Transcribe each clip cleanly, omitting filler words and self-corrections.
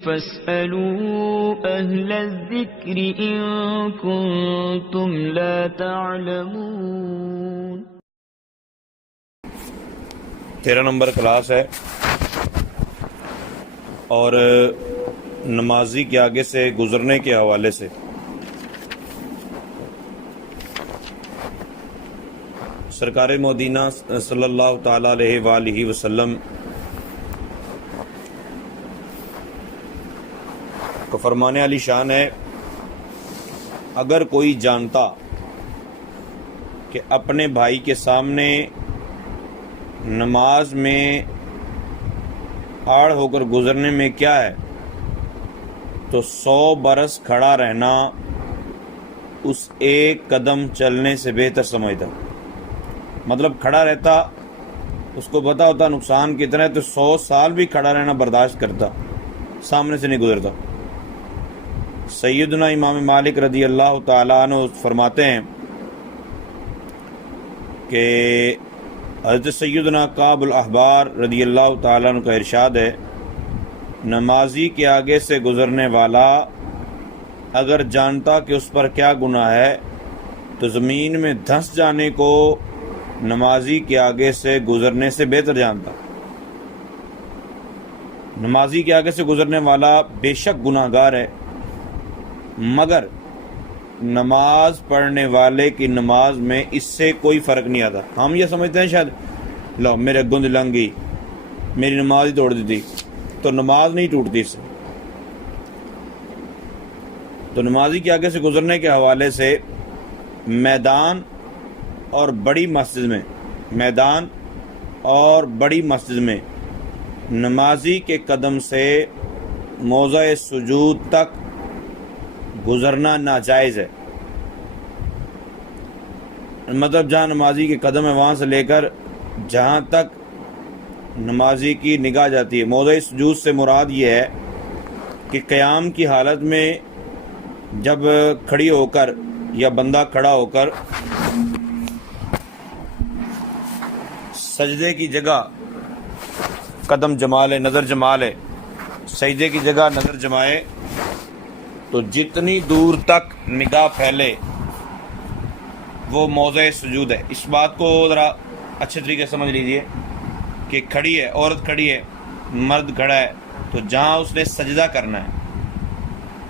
فاسألوا أهل الذكر إن كنتم لا تعلمون۔ 13 نمبر کلاس ہے اور نمازی کے آگے سے گزرنے کے حوالے سے سرکار مدینہ صلی اللہ تعالی علیہ وآلہ وسلم کو فرمانے والی شان ہے، اگر کوئی جانتا کہ اپنے بھائی کے سامنے نماز میں آڑ ہو کر گزرنے میں کیا ہے تو 100 برس کھڑا رہنا اس ایک قدم چلنے سے بہتر سمجھتا۔ مطلب کھڑا رہتا، اس کو پتا ہوتا نقصان کتنا ہے، تو 100 سال بھی کھڑا رہنا برداشت کرتا، سامنے سے نہیں گزرتا۔ سیدنا امام مالک رضی اللہ تعالیٰ عنہ فرماتے ہیں کہ حضرت سیدنا کعب الاحبار رضی اللہ تعالیٰ عنہ کا ارشاد ہے، نمازی کے آگے سے گزرنے والا اگر جانتا کہ اس پر کیا گناہ ہے تو زمین میں دھنس جانے کو نمازی کے آگے سے گزرنے سے بہتر جانتا۔ نمازی کے آگے سے گزرنے والا بے شک گناہ گار ہے، مگر نماز پڑھنے والے کی نماز میں اس سے کوئی فرق نہیں آتا۔ ہم یہ سمجھتے ہیں شاید لو میرے گند لنگ گئی، میری نماز ہی توڑ دی تھی، تو نماز نہیں ٹوٹتی اس سے۔ تو نمازی کے آگے سے گزرنے کے حوالے سے میدان اور بڑی مسجد میں نمازی کے قدم سے موضع سجود تک گزرنا ناجائز ہے۔ مطلب جہاں نمازی کے قدم ہے وہاں سے لے کر جہاں تک نمازی کی نگاہ جاتی ہے۔ موضع سجود سے مراد یہ ہے کہ قیام کی حالت میں جب کھڑی ہو کر یا بندہ کھڑا ہو کر سجدے کی جگہ قدم جما لے، نظر جما لے، سجدے کی جگہ نظر جمائے تو جتنی دور تک نگاہ پھیلے وہ موضع سجود ہے۔ اس بات کو ذرا اچھے طریقے سے سمجھ لیجئے کہ کھڑی ہے، عورت کھڑی ہے، مرد کھڑا ہے، تو جہاں اس نے سجدہ کرنا ہے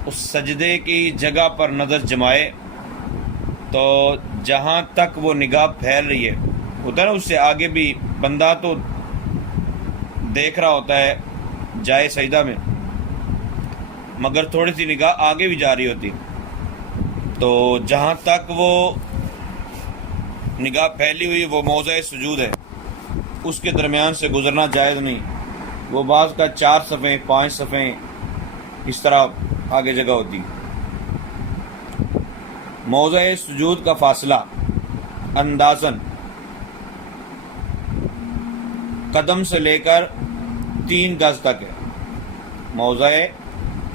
اس سجدے کی جگہ پر نظر جمائے تو جہاں تک وہ نگاہ پھیل رہی ہے، ہوتا ہے نا اس سے آگے بھی بندہ تو دیکھ رہا ہوتا ہے جائے سجدہ میں، مگر تھوڑی سی نگاہ آگے بھی جا رہی ہوتی، تو جہاں تک وہ نگاہ پھیلی ہوئی وہ موضع سجود ہے، اس کے درمیان سے گزرنا جائز نہیں۔ وہ بعض کا 4 صفیں 5 صفیں اس طرح آگے جگہ ہوتی۔ موضع سجود کا فاصلہ اندازاً قدم سے لے کر 3 گز تک ہے۔ موضع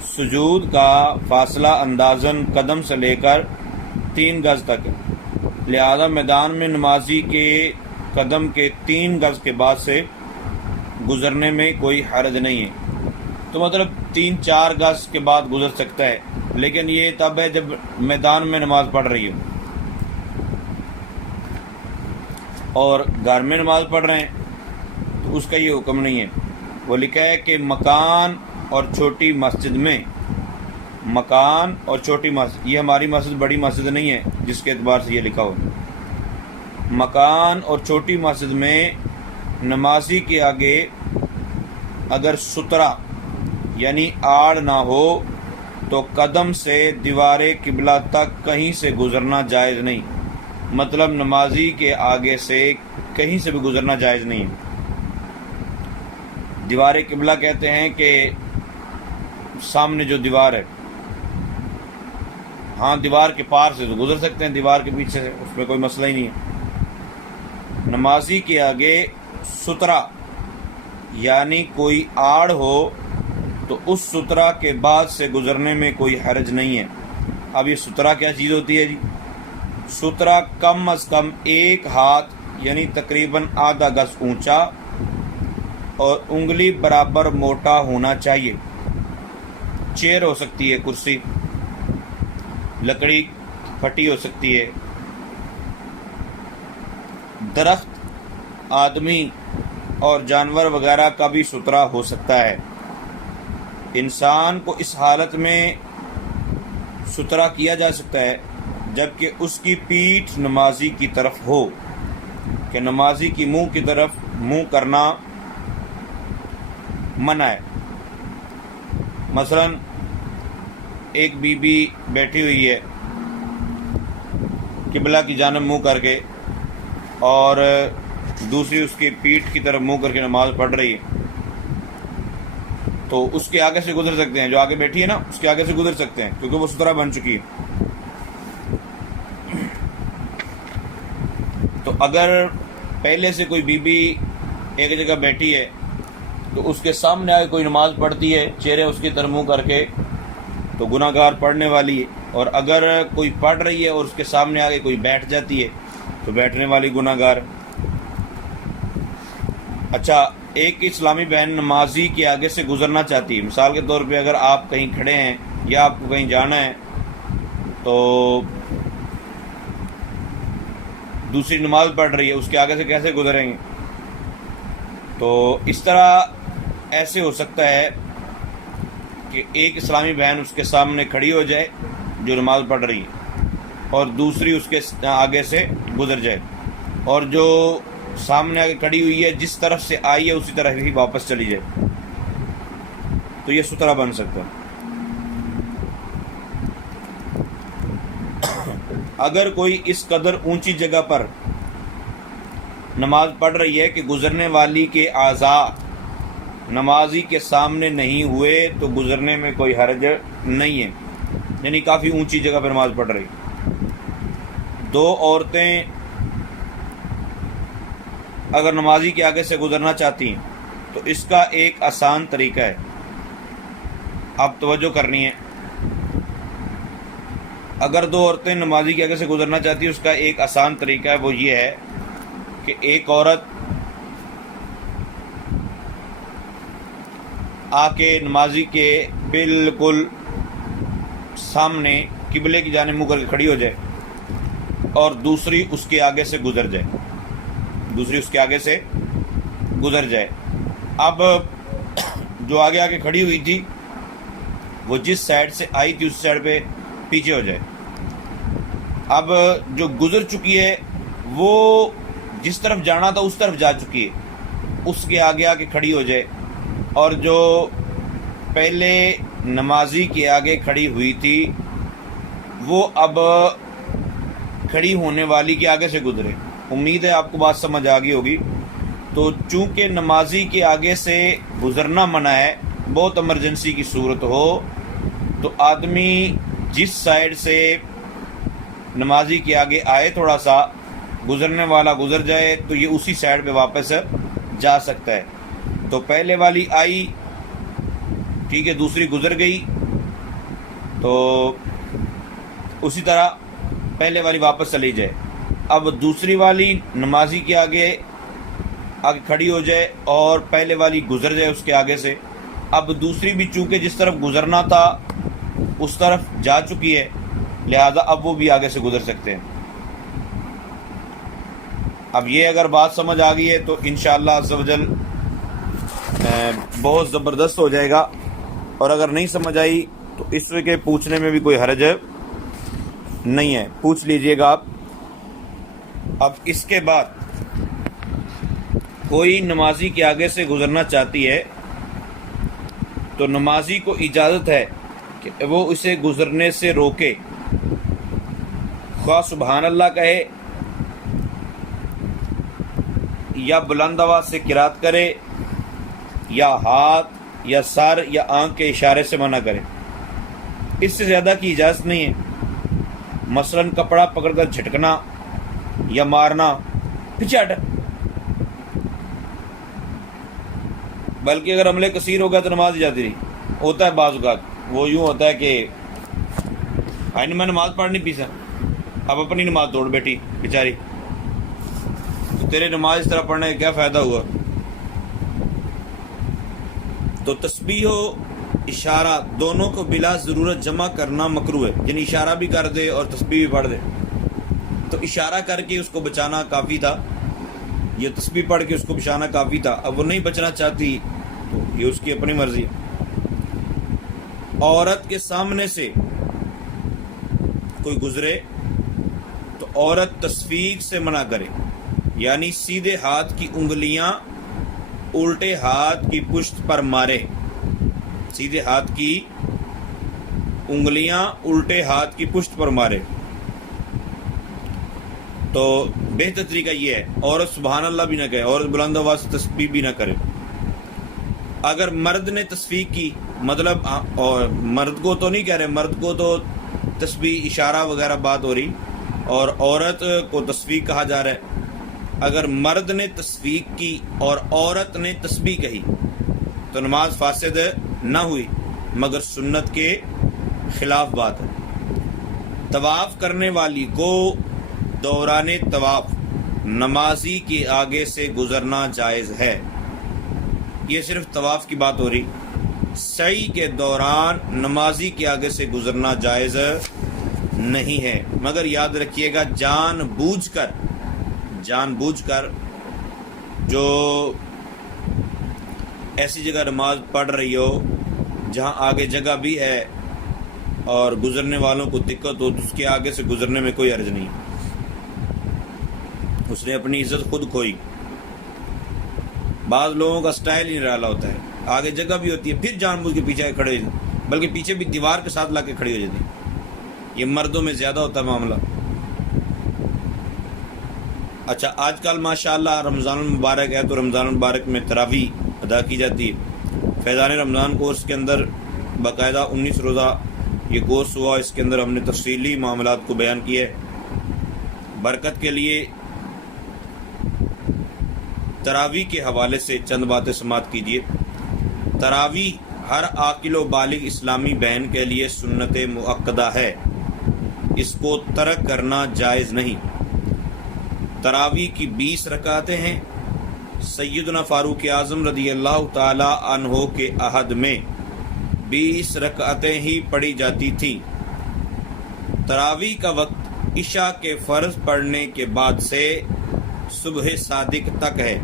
سجود کا فاصلہ اندازاً قدم سے لے کر 3 گز تک ہے، لہذا میدان میں نمازی کے قدم کے 3 گز کے بعد سے گزرنے میں کوئی حرج نہیں ہے۔ تو مطلب 3-4 گز کے بعد گزر سکتا ہے، لیکن یہ تب ہے جب میدان میں نماز پڑھ رہی ہو، اور گھر میں نماز پڑھ رہے ہیں تو اس کا یہ حکم نہیں ہے۔ وہ لکھا ہے کہ مکان اور چھوٹی مسجد میں، مکان اور چھوٹی مسجد، یہ ہماری مسجد بڑی مسجد نہیں ہے جس کے اعتبار سے یہ لکھا ہو، مکان اور چھوٹی مسجد میں نمازی کے آگے اگر سترہ یعنی آڑ نہ ہو تو قدم سے دیوار قبلہ تک کہیں سے گزرنا جائز نہیں۔ مطلب نمازی کے آگے سے کہیں سے بھی گزرنا جائز نہیں ہے۔ دیوار قبلہ کہتے ہیں کہ سامنے جو دیوار ہے، ہاں دیوار کے پار سے تو گزر سکتے ہیں، دیوار کے پیچھے سے اس میں کوئی مسئلہ ہی نہیں ہے۔ نمازی کے آگے سترہ یعنی کوئی آڑ ہو تو اس سترہ کے بعد سے گزرنے میں کوئی حرج نہیں ہے۔ اب یہ سترہ کیا چیز ہوتی ہے جی؟ سترہ کم از کم 1 ہاتھ یعنی تقریباً آدھا گز اونچا اور انگلی برابر موٹا ہونا چاہیے۔ چیئر ہو سکتی ہے، کرسی، لکڑی پھٹی ہو سکتی ہے، درخت، آدمی اور جانور وغیرہ کا بھی سترا ہو سکتا ہے۔ انسان کو اس حالت میں سترا کیا جا سکتا ہے جبکہ اس کی پیٹھ نمازی کی طرف ہو، کہ نمازی کی منہ کی طرف منہ کرنا منع ہے۔ مثلا ایک بی بی بیٹھی ہوئی ہے قبلہ کی جانب منہ کر کے، اور دوسری اس کی پیٹھ کی طرف منہ کر کے نماز پڑھ رہی ہے، تو اس کے آگے سے گزر سکتے ہیں، جو آگے بیٹھی ہے نا اس کے آگے سے گزر سکتے ہیں کیونکہ وہ سترہ بن چکی ہے۔ تو اگر پہلے سے کوئی بی بی ایک جگہ بیٹھی ہے تو اس کے سامنے آگے کوئی نماز پڑھتی ہے چہرے اس کی طرف منہ کر کے، تو گناہ گار پڑھنے والی ہے، اور اگر کوئی پڑھ رہی ہے اور اس کے سامنے آگے کوئی بیٹھ جاتی ہے تو بیٹھنے والی گناہ گار۔ اچھا، ایک اسلامی بہن نمازی کے آگے سے گزرنا چاہتی ہے، مثال کے طور پہ اگر آپ کہیں کھڑے ہیں یا آپ کو کہیں جانا ہے تو دوسری نماز پڑھ رہی ہے، اس کے آگے سے کیسے گزریں گے؟ تو اس طرح ایسے ہو سکتا ہے کہ ایک اسلامی بہن اس کے سامنے کھڑی ہو جائے جو نماز پڑھ رہی ہے، اور دوسری اس کے آگے سے گزر جائے، اور جو سامنے آگے کھڑی ہوئی ہے جس طرف سے آئی ہے اسی طرح ہی واپس چلی جائے، تو یہ سترہ بن سکتا ہے۔ اگر کوئی اس قدر اونچی جگہ پر نماز پڑھ رہی ہے کہ گزرنے والی کے اعضاء نمازی کے سامنے نہیں ہوئے تو گزرنے میں کوئی حرج نہیں ہے، یعنی کافی اونچی جگہ پر نماز پڑھ رہی۔ دو عورتیں اگر نمازی کے آگے سے گزرنا چاہتی ہیں تو اس کا ایک آسان طریقہ ہے، آپ توجہ کرنی ہے۔ اگر دو عورتیں نمازی کے آگے سے گزرنا چاہتی ہیں، اس کا ایک آسان طریقہ ہے، وہ یہ ہے کہ ایک عورت آ کے نمازی کے بالکل سامنے قبلے کی جانب منہ کر کے کھڑی ہو جائے، اور دوسری اس کے آگے سے گزر جائے، دوسری اس کے آگے سے گزر جائے۔ اب جو آگے آگے کھڑی ہوئی تھی وہ جس سائڈ سے آئی تھی اس سائڈ پہ پیچھے ہو جائے۔ اب جو گزر چکی ہے وہ جس طرف جانا تھا اس طرف جا چکی ہے، اس کے آگے آگے کھڑی ہو جائے، اور جو پہلے نمازی کے آگے کھڑی ہوئی تھی وہ اب کھڑی ہونے والی کے آگے سے گزرے۔ امید ہے آپ کو بات سمجھ آ گئی ہوگی۔ تو چونکہ نمازی کے آگے سے گزرنا منع ہے، بہت ایمرجنسی کی صورت ہو تو آدمی جس سائڈ سے نمازی کے آگے آئے تھوڑا سا گزرنے والا گزر جائے تو یہ اسی سائڈ پہ واپس جا سکتا ہے۔ تو پہلے والی آئی، ٹھیک ہے، دوسری گزر گئی، تو اسی طرح پہلے والی واپس چلی جائے۔ اب دوسری والی نمازی کے آگے کھڑی ہو جائے اور پہلے والی گزر جائے اس کے آگے سے۔ اب دوسری بھی چونکہ جس طرف گزرنا تھا اس طرف جا چکی ہے، لہذا اب وہ بھی آگے سے گزر سکتے ہیں۔ اب یہ اگر بات سمجھ آ گئی ہے تو انشاءاللہ عز و جل بہت زبردست ہو جائے گا، اور اگر نہیں سمجھ آئی تو اس کے پوچھنے میں بھی کوئی حرج نہیں ہے، پوچھ لیجئے گا آپ۔ اب اس کے بعد کوئی نمازی کے آگے سے گزرنا چاہتی ہے تو نمازی کو اجازت ہے کہ وہ اسے گزرنے سے روکے، خواہ سبحان اللہ کہے یا بلند آواز سے قرات کرے یا ہاتھ یا سر یا آنکھ کے اشارے سے منع کرے، اس سے زیادہ کی اجازت نہیں ہے۔ مثلا کپڑا پکڑ کر جھٹکنا یا مارنا، پیچھے ہٹ۔ بلکہ اگر عملے کثیر ہو گیا تو نماز جاتی رہی۔ ہوتا ہے بعض اوقات وہ یوں ہوتا ہے کہ میں نماز پڑھ نہیں پیسا، اب اپنی نماز توڑ بیٹھی بیچاری، تو تیرے نماز اس طرح پڑھنے کا کیا فائدہ ہوا؟ تو تسبیح اشارہ دونوں کو بلا ضرورت جمع کرنا مکروہ ہے، یعنی اشارہ بھی کر دے اور تسبیح بھی پڑھ دے، تو اشارہ کر کے اس کو بچانا کافی تھا، یہ تسبیح پڑھ کے اس کو بچانا کافی تھا، اب وہ نہیں بچنا چاہتی تو یہ اس کی اپنی مرضی ہے۔ عورت کے سامنے سے کوئی گزرے تو عورت تصفیق سے منع کرے، یعنی سیدھے ہاتھ کی انگلیاں الٹے ہاتھ کی پشت پر مارے، سیدھے ہاتھ کی انگلیاں الٹے ہاتھ کی پشت پر مارے۔ تو بہتر طریقہ یہ ہے، عورت سبحان اللہ بھی نہ کہے، عورت بلند آواز سے تسبیح بھی نہ کرے۔ اگر مرد نے تسبیح کی، مطلب اور مرد کو تو نہیں کہہ رہے، مرد کو تو تسبیح اشارہ وغیرہ بات ہو رہی، اور عورت کو تسبیح کہا جا رہا ہے۔ اگر مرد نے تسبیح کی اور عورت نے تسبیح کہی تو نماز فاسد نہ ہوئی، مگر سنت کے خلاف بات ہے۔ طواف کرنے والی کو دوران طواف نمازی کے آگے سے گزرنا جائز ہے، یہ صرف طواف کی بات ہو رہی، سعی کے دوران نمازی کے آگے سے گزرنا جائز نہیں ہے، مگر یاد رکھیے گا جان بوجھ کر جو ایسی جگہ نماز پڑھ رہی ہو جہاں آگے جگہ بھی ہے اور گزرنے والوں کو دقت ہو تو اس کے آگے سے گزرنے میں کوئی حرج نہیں، اس نے اپنی عزت خود کھوئی۔ بعض لوگوں کا سٹائل ہی نرالا ہوتا ہے، آگے جگہ بھی ہوتی ہے پھر جان بوجھ کے پیچھے کھڑے ہو جاتے ہیں، بلکہ پیچھے بھی دیوار کے ساتھ لا کے کھڑی ہو جاتی ہیں، یہ مردوں میں زیادہ ہوتا ہے معاملہ۔ اچھا، آج کل ماشاءاللہ رمضان المبارک ہے تو رمضان المبارک میں تراویح ادا کی جاتی ہے۔ فیضان رمضان کورس کے اندر باقاعدہ 19 روزہ یہ کورس ہوا، اس کے اندر ہم نے تفصیلی معاملات کو بیان کیا ہے۔ برکت کے لیے تراویح کے حوالے سے چند باتیں سماعت کیجیے۔ تراویح ہر عاقل و بالغ اسلامی بہن کے لیے سنت مؤکدہ ہے، اس کو ترک کرنا جائز نہیں۔ تراویح کی 20 رکعتیں ہیں، سیدنا فاروق اعظم رضی اللہ تعالی عنہ کے عہد میں 20 رکعتیں ہی پڑھی جاتی تھیں۔ تراویح کا وقت عشاء کے فرض پڑھنے کے بعد سے صبح صادق تک ہے،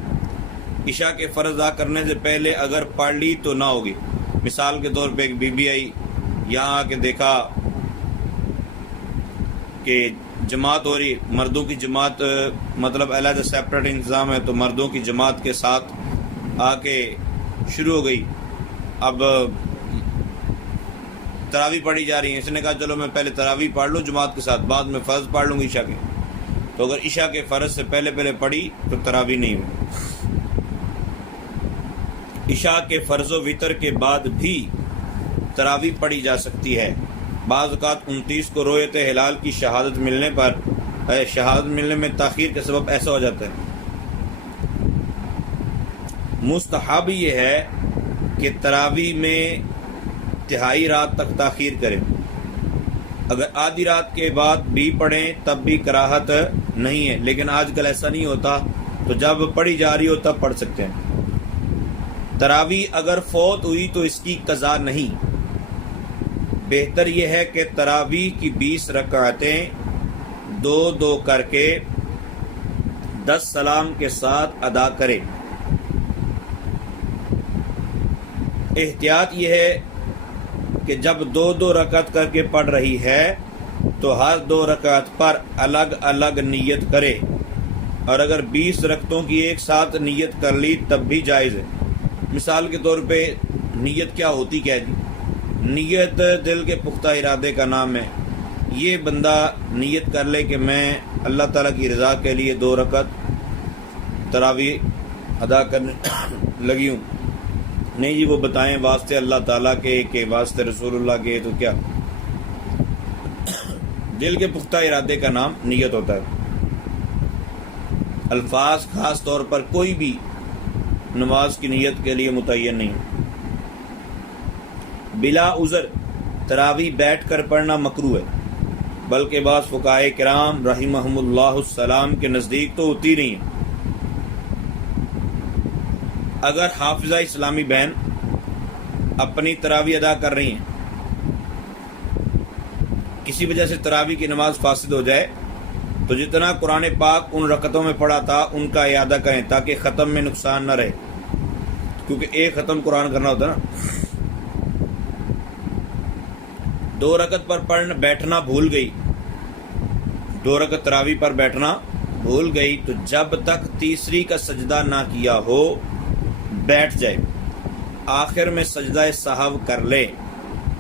عشاء کے فرض ادا کرنے سے پہلے اگر پڑھ لی تو نہ ہوگی۔ مثال کے طور پہ ایک بی بی آئی، یہاں آ کے دیکھا کہ جماعت ہو رہی، مردوں کی جماعت مطلب علیحدہ سیپریٹ انتظام ہے، تو مردوں کی جماعت کے ساتھ آ کے شروع ہو گئی، اب تراویح پڑھی جا رہی ہے، اس نے کہا چلو میں پہلے تراویح پڑھ لوں جماعت کے ساتھ، بعد میں فرض پڑھ لوں گی عشاء کے، تو اگر عشاء کے فرض سے پہلے پڑھی تو تراویح نہیں ہوئی۔ عشاء کے فرض و وتر کے بعد بھی تراویح پڑھی جا سکتی ہے۔ بعض اوقات 29 کو رویت ہلال کی شہادت ملنے میں تاخیر کا سبب ایسا ہو جاتا ہے۔ مستحب یہ ہے کہ تراویح میں تہائی رات تک تاخیر کریں، اگر آدھی رات کے بعد بھی پڑھیں تب بھی کراہت نہیں ہے، لیکن آج کل ایسا نہیں ہوتا، تو جب پڑھی جا رہی ہو تب پڑھ سکتے ہیں۔ تراویح اگر فوت ہوئی تو اس کی قضا نہیں، بہتر یہ ہے کہ تراویح کی 20 رکعتیں 2 کر کے 10 سلام کے ساتھ ادا کرے۔ احتیاط یہ ہے کہ جب 2 رکعت کر کے پڑھ رہی ہے تو ہر 2 رکعت پر الگ الگ نیت کرے، اور اگر 20 رکعتوں کی ایک ساتھ نیت کر لی تب بھی جائز ہے۔ مثال کے طور پہ نیت کیا ہوتی کیا ہے جی؟ نیت دل کے پختہ ارادے کا نام ہے۔ یہ بندہ نیت کر لے کہ میں اللہ تعالیٰ کی رضا کے لیے 2 رکعت تراویح ادا کرنے لگی ہوں، نہیں جی وہ بتائیں واسطے اللہ تعالیٰ کے کہ واسطے رسول اللہ کے، تو کیا دل کے پختہ ارادے کا نام نیت ہوتا ہے۔ الفاظ خاص طور پر کوئی بھی نماز کی نیت کے لیے متعین نہیں۔ بلا عذر تراویح بیٹھ کر پڑھنا مکروہ ہے، بلکہ بعض فقہائے کرام رحمہم اللہ السلام کے نزدیک تو ہوتی نہیں ہے۔ اگر حافظہ اسلامی بہن اپنی تراویح ادا کر رہی ہیں، کسی وجہ سے تراویح کی نماز فاسد ہو جائے تو جتنا قرآن پاک ان رکعتوں میں پڑھا تھا ان کا اعادہ کریں تاکہ ختم میں نقصان نہ رہے، کیونکہ ایک ختم قرآن کرنا ہوتا نا۔ 2 رکعت پر پڑھنا بیٹھنا بھول گئی، 2 رکعت تراویح پر بیٹھنا بھول گئی تو جب تک تیسری کا سجدہ نہ کیا ہو بیٹھ جائے، آخر میں سجدہ سہو کر لے،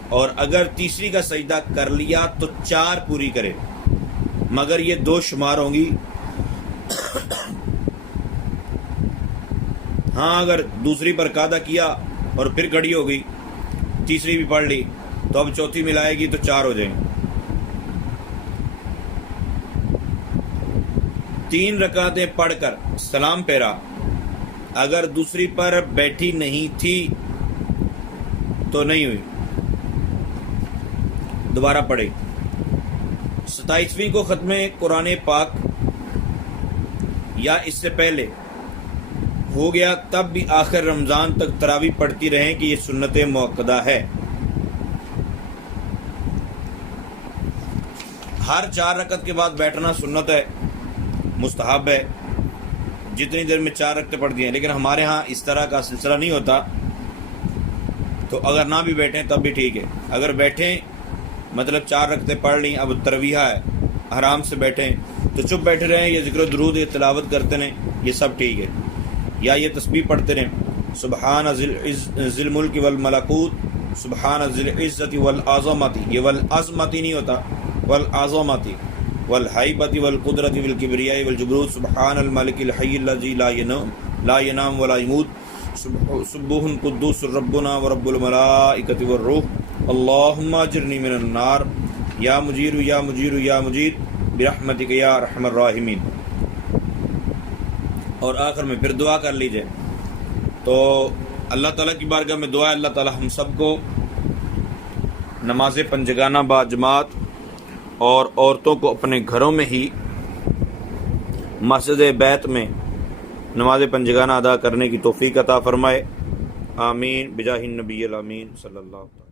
اور اگر تیسری کا سجدہ کر لیا تو 4 پوری کرے، مگر یہ 2 شمار ہوں گی۔ ہاں اگر دوسری پر قاعدہ کیا اور پھر کھڑی ہو گئی، تیسری بھی پڑھ لی تو اب چوتھی ملائے گی تو 4 ہو جائیں گے۔ 3 رکعتیں پڑھ کر سلام پھیرا، اگر دوسری پر بیٹھی نہیں تھی تو نہیں ہوئی، دوبارہ پڑھے۔ 27ویں کو ختم قرآن پاک یا اس سے پہلے ہو گیا تب بھی آخر رمضان تک تراویح پڑھتی رہیں کہ یہ سنت موقدہ ہے۔ ہر 4 رکعت کے بعد بیٹھنا سنت ہے، مستحب ہے، جتنی دیر میں 4 رکعتیں پڑھتی ہیں، لیکن ہمارے ہاں اس طرح کا سلسلہ نہیں ہوتا، تو اگر نہ بھی بیٹھیں تب بھی ٹھیک ہے۔ اگر بیٹھیں مطلب 4 رکعتیں پڑھ لیں، اب تراویح ہے، آرام سے بیٹھیں تو چپ بیٹھے رہیں، یا ذکر و درود یا تلاوت کرتے رہیں، یہ سب ٹھیک ہے، یا یہ تسبیح پڑھتے رہیں، سبحان ذی الملک والملکوت، سبحان ذی العزت والعظمت، یہ والعظمتی نہیں ہوتا، والعظمتی والحیبت والقدرت والکبریاء والجبروت، سبحان الملک الحی الذی لا ینام ولا یموت، سبوح قدوس ربنا ورب الملائکۃ والروح، اللہم اجرنی من النار، یا مجیر یا مجیر یا مجید برحمتک یا ارحم الراحمین۔ اور آخر میں پھر دعا کر لیجئے۔ تو اللہ تعالیٰ کی بارگاہ میں دعا ہے اللہ تعالیٰ ہم سب کو نماز پنجگانہ با جماعت اور عورتوں کو اپنے گھروں میں ہی مسجد بیت میں نماز پنجگانہ ادا کرنے کی توفیق عطا فرمائے، آمین بجاہ النبی الامین صلی اللہ علیہ وسلم۔